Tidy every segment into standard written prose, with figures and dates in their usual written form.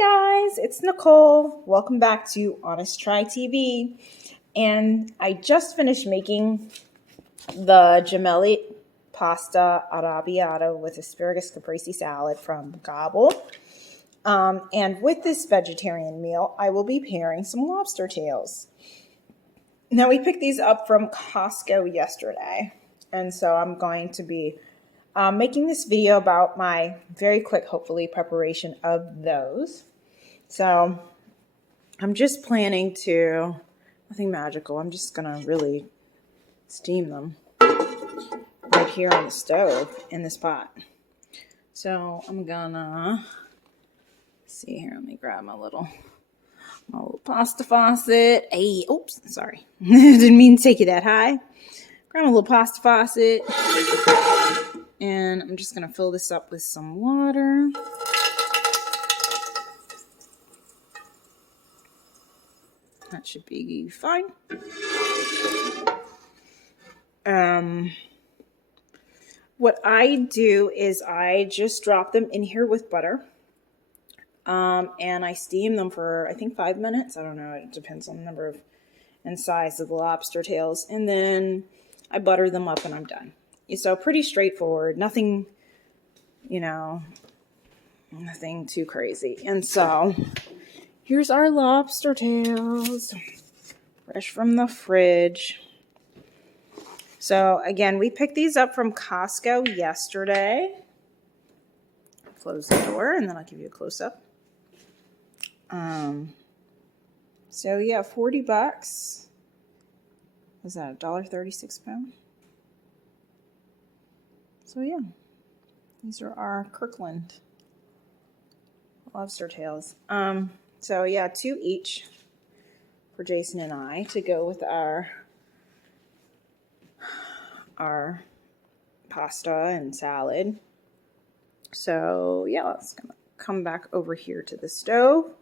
guys, it's Nicole. Welcome back to Honest Try TV. And I just finished making the Gemelli pasta Arrabbiata with asparagus caprese salad from Gobble. And with this vegetarian meal, I will be pairing some lobster tails. Now, we picked these up from Costco yesterday. And so I'm going to be making this video about my very quick, hopefully, preparation of those. So I'm just planning to, nothing magical, I'm just gonna really steam them right here on the stove in this pot. So I'm gonna, see here, let me grab my little pasta faucet. Hey, oops, sorry. Didn't mean to take you that high. Grab a little pasta faucet. And I'm just going to fill this up with some water. That should be fine. What I do is I just drop them in here with butter. And I steam them for, I think, 5 minutes. I don't know. It depends on the number of and size of the lobster tails. And then I butter them up and I'm done. So pretty straightforward, nothing, nothing too crazy. And so here's our lobster tails, fresh from the fridge. So again, we picked these up from Costco yesterday. Close the door and then I'll give you a close-up. So yeah, 40 bucks. Was that $1.36 pound? So yeah, these are our Kirkland lobster tails. So yeah, 2 each for Jason and I to go with our pasta and salad. So yeah, let's come back over here to the stove.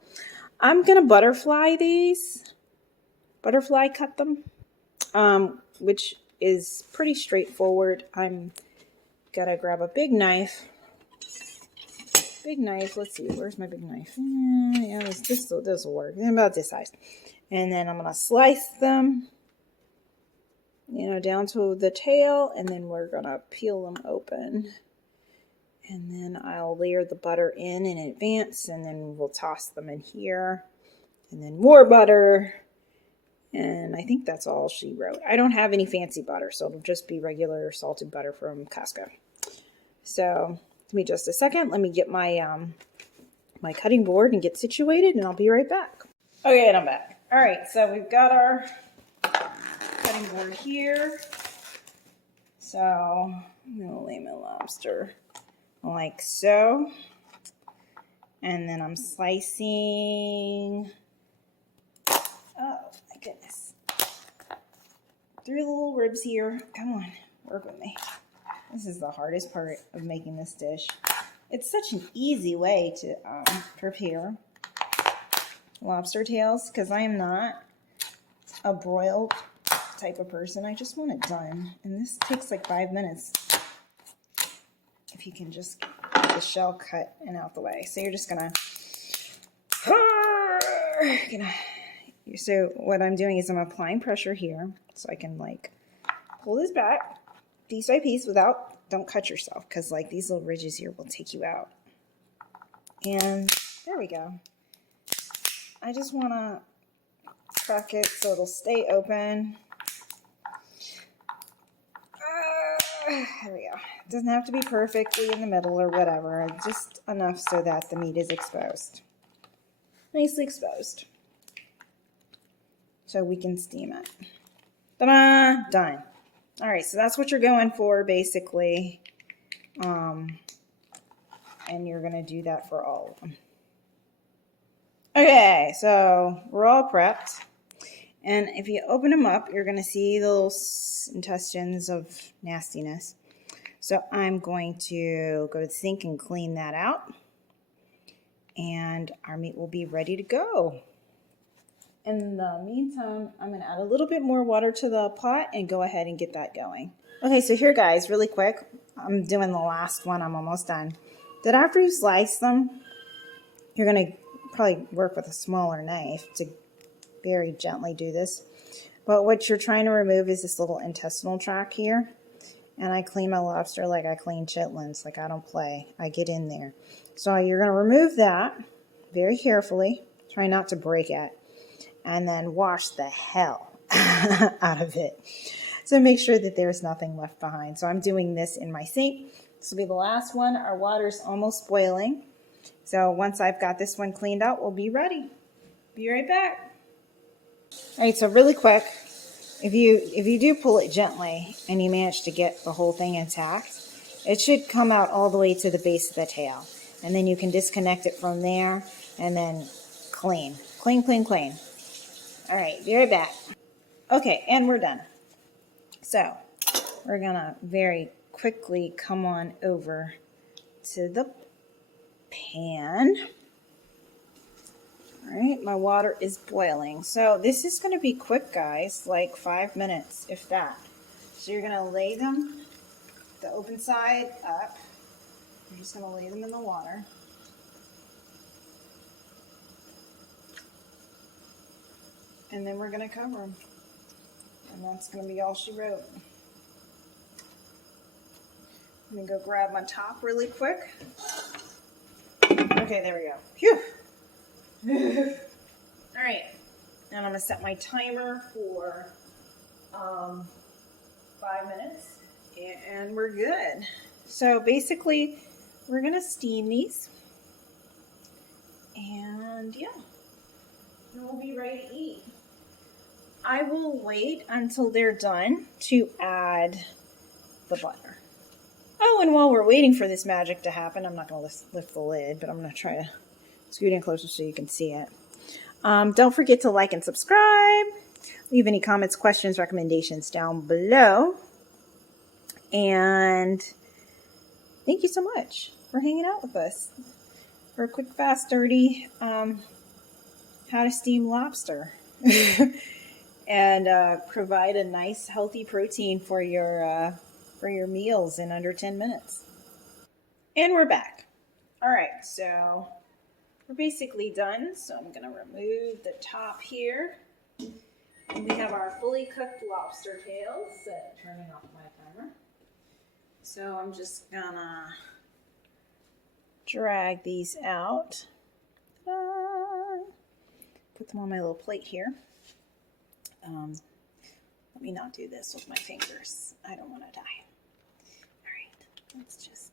I'm gonna butterfly cut them, which is pretty straightforward. I'm gotta grab a big knife. Let's see, where's my big knife? Yeah, this will work. About this size. And then I'm gonna slice them, down to the tail, and then we're gonna peel them open. And then I'll layer the butter in advance, and then we'll toss them in here. And then more butter. And I think that's all she wrote. I don't have any fancy butter, so it'll just be regular salted butter from Costco. So give me just a second. Let me get my my cutting board and get situated, and I'll be right back. Okay, and I'm back. All right, so we've got our cutting board here. So I'm gonna lay my lobster like so, and then I'm slicing. Oh my goodness! Through the little ribs here. Come on, work with me. This is the hardest part of making this dish. It's such an easy way to prepare lobster tails because I am not a broiled type of person. I just want it done. And this takes like 5 minutes if you can just get the shell cut and out the way. So you're just gonna so what I'm doing is I'm applying pressure here so I can like pull this back piece by piece don't cut yourself, because like these little ridges here will take you out. And there we go. I just want to crack it so it'll stay open. There we go. It doesn't have to be perfectly in the middle or whatever, just enough so that the meat is exposed. Nicely exposed. So we can steam it. Ta-da! Done. All right, so that's what you're going for, basically. And you're going to do that for all of them. Okay, so we're all prepped. And if you open them up, you're going to see the little intestines of nastiness. So I'm going to go to the sink and clean that out. And our meat will be ready to go. In the meantime, I'm going to add a little bit more water to the pot and go ahead and get that going. Okay, so here, guys, really quick. I'm doing the last one. I'm almost done. That after you slice them, you're going to probably work with a smaller knife to very gently do this. But what you're trying to remove is this little intestinal tract here. And I clean my lobster like I clean chitlins, like I don't play. I get in there. So you're going to remove that very carefully. Try not to break it. And then wash the hell out of it. So make sure that there's nothing left behind. So I'm doing this in my sink. This will be the last one. Our water's almost boiling. So once I've got this one cleaned out, we'll be ready. Be right back. All right, so really quick, if you do pull it gently and you manage to get the whole thing intact, it should come out all the way to the base of the tail. And then you can disconnect it from there and then clean. Clean, clean, clean. All right, be right back. Okay, and we're done. So we're gonna very quickly come on over to the pan. All right, my water is boiling. So this is gonna be quick, guys, like 5 minutes, if that. So you're gonna lay them, the open side up. You're just gonna lay them in the water. And then we're gonna cover them. And that's gonna be all she wrote. I'm gonna go grab my top really quick. Okay, there we go. Phew. All right, and I'm gonna set my timer for 5 minutes, and we're good. So basically, we're gonna steam these, and yeah, and we'll be ready to eat. I will wait until they're done to add the butter. Oh, and while we're waiting for this magic to happen, I'm not going to lift the lid, but I'm going to try to scoot in closer so you can see it. Don't forget to like and subscribe. Leave any comments, questions, recommendations down below. And thank you so much for hanging out with us for a quick, fast, dirty how to steam lobster. And provide a nice, healthy protein for your meals in under 10 minutes. And we're back. All right, so we're basically done. So I'm going to remove the top here. And we have our fully cooked lobster tails. Turning off my timer. So I'm just going to drag these out. Put them on my little plate here. Let me not do this with my fingers. I don't want to die. All right, let's just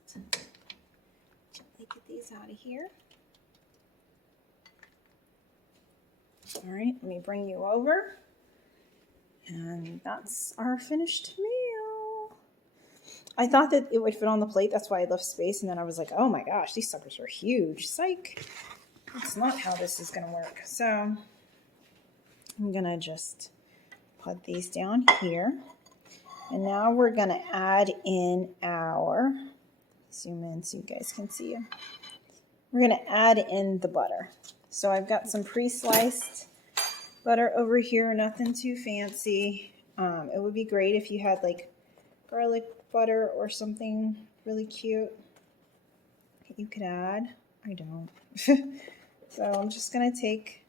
gently get these out of here. All right, let me bring you over. And that's our finished meal. I thought that it would fit on the plate. That's why I left space. And then I was like, oh my gosh, these suckers are huge. Psych. That's not how this is going to work. So I'm going to just put these down here. And now we're going to add in our, zoom in so you guys can see it. We're going to add in the butter. So I've got some pre-sliced butter over here, nothing too fancy. It would be great if you had like garlic butter or something really cute that you could add. I don't. So I'm just going to take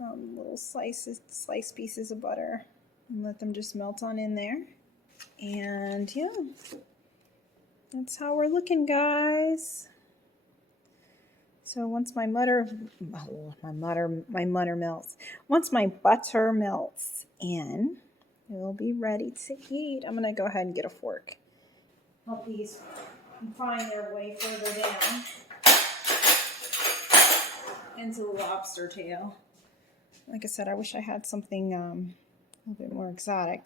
little sliced pieces of butter and let them just melt on in there. And yeah, that's how we're looking, guys. So once my butter melts. Once my butter melts in, we'll be ready to eat. I'm gonna go ahead and get a fork. Help these find their way further down into the lobster tail. Like I said, I wish I had something a little bit more exotic,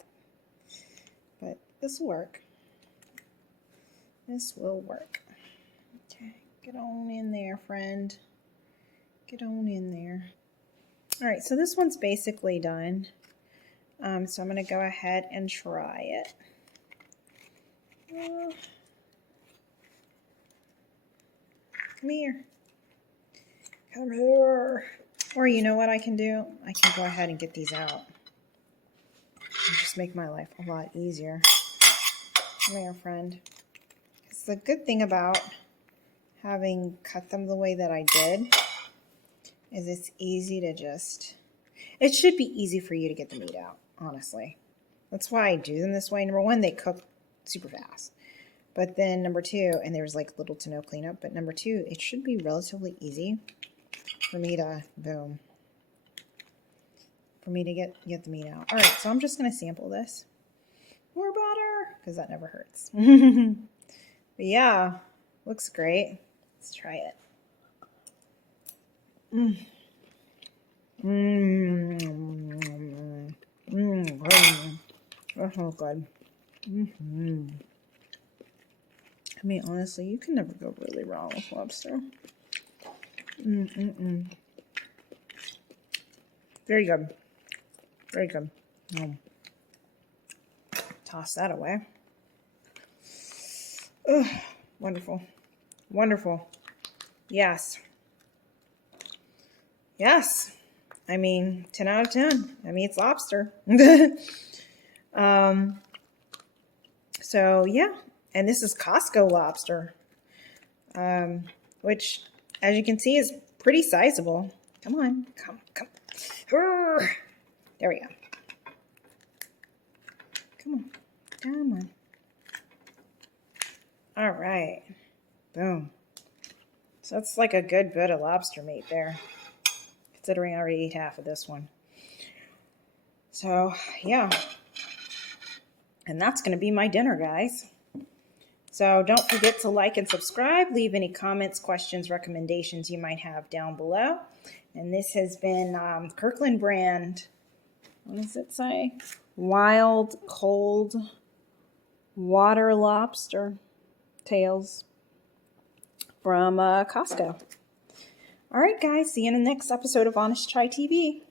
but this will work. This will work. Okay, get on in there, friend. Get on in there. All right, so this one's basically done. So I'm going to go ahead and try it. Come here. Come here. Or you know what I can do? I can go ahead and get these out. And just make my life a lot easier. Come here, friend. It's the good thing about having cut them the way that I did is it's easy to just, it should be easy for you to get the meat out, honestly. That's why I do them this way. Number one, they cook super fast. But then number two, and there's like little to no cleanup, but number two, it should be relatively easy for me to, boom, for me to get the meat out. All right, so I'm just going to sample this. More butter, because that never hurts. But yeah, looks great. Let's try it. That's so good. I mean, honestly, you can never go really wrong with lobster. Very good. Very good. Toss that away. Ugh, wonderful. Wonderful. Yes. Yes. I mean, 10 out of 10. I mean, it's lobster. So, yeah. And this is Costco lobster, which, as you can see, is pretty sizable. Come on. Come. There we go. Come on. All right. Boom. So that's like a good bit of lobster meat there, considering I already ate half of this one. So, yeah. And that's going to be my dinner, guys. So don't forget to like and subscribe. Leave any comments, questions, recommendations you might have down below. And this has been Kirkland brand, what does it say? Wild cold water lobster tails from Costco. All right, guys. See you in the next episode of Honest Chai TV.